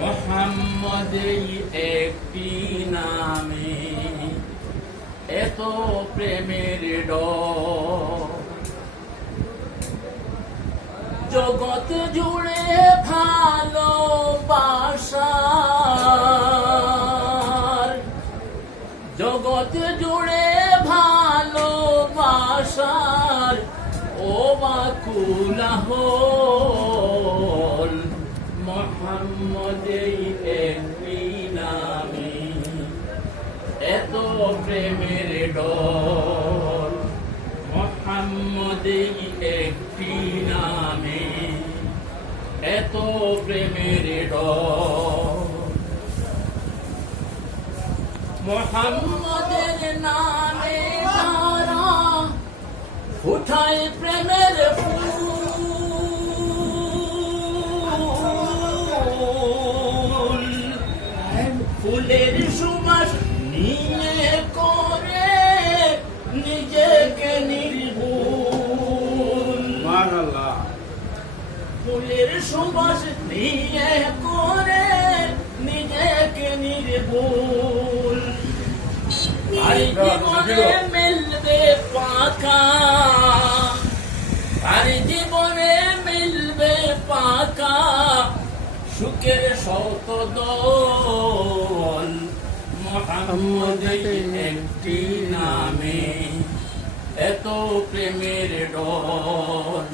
মোহাম্মদ একটি নামে এত প্রেমের ডর, জগৎ জুড়ে ভালোবাসার, জগৎ জুড়ে ভালোবাসার ও বাকুলাহল। মোহাম্মদ একটি নামে এত প্রেমের ডর, মোহাম্মদ একটি নামে এত প্রেমের ডর। মোহাম্মদের নামে তারা ফুটায় প্রেমের ফুল, ফুলের সুবাস নিয়ে করে নিজেকে নির্ভুল। ফুলের সুবাস নিয়ে করে নিজেকে নির্ভুল। আর জীবনে মিলবে পাকা, আর জীবনে মিলবে পাকা সুখের শত দল। মোহাম্মদ একটি নামে এত প্রেমের ডর,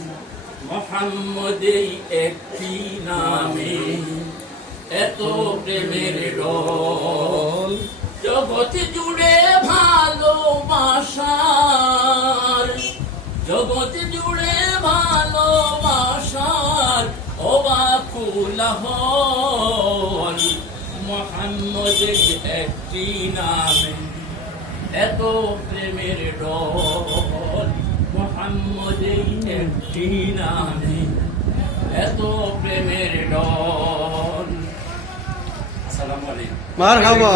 মোহাম্মদ একটি নামে এত প্রেমের ডর। জগৎ জুড়ে ভালোবাসার, জগৎ জুড়ে ভালোবাসার ও বাকুলাহল। মোহাম্মদ একটি নামে এত প্রেমের ডর, মোহাম্মদ একটি নামে এত প্রেমের ডর। আসসালামু আলাইকুম। মারহাবা।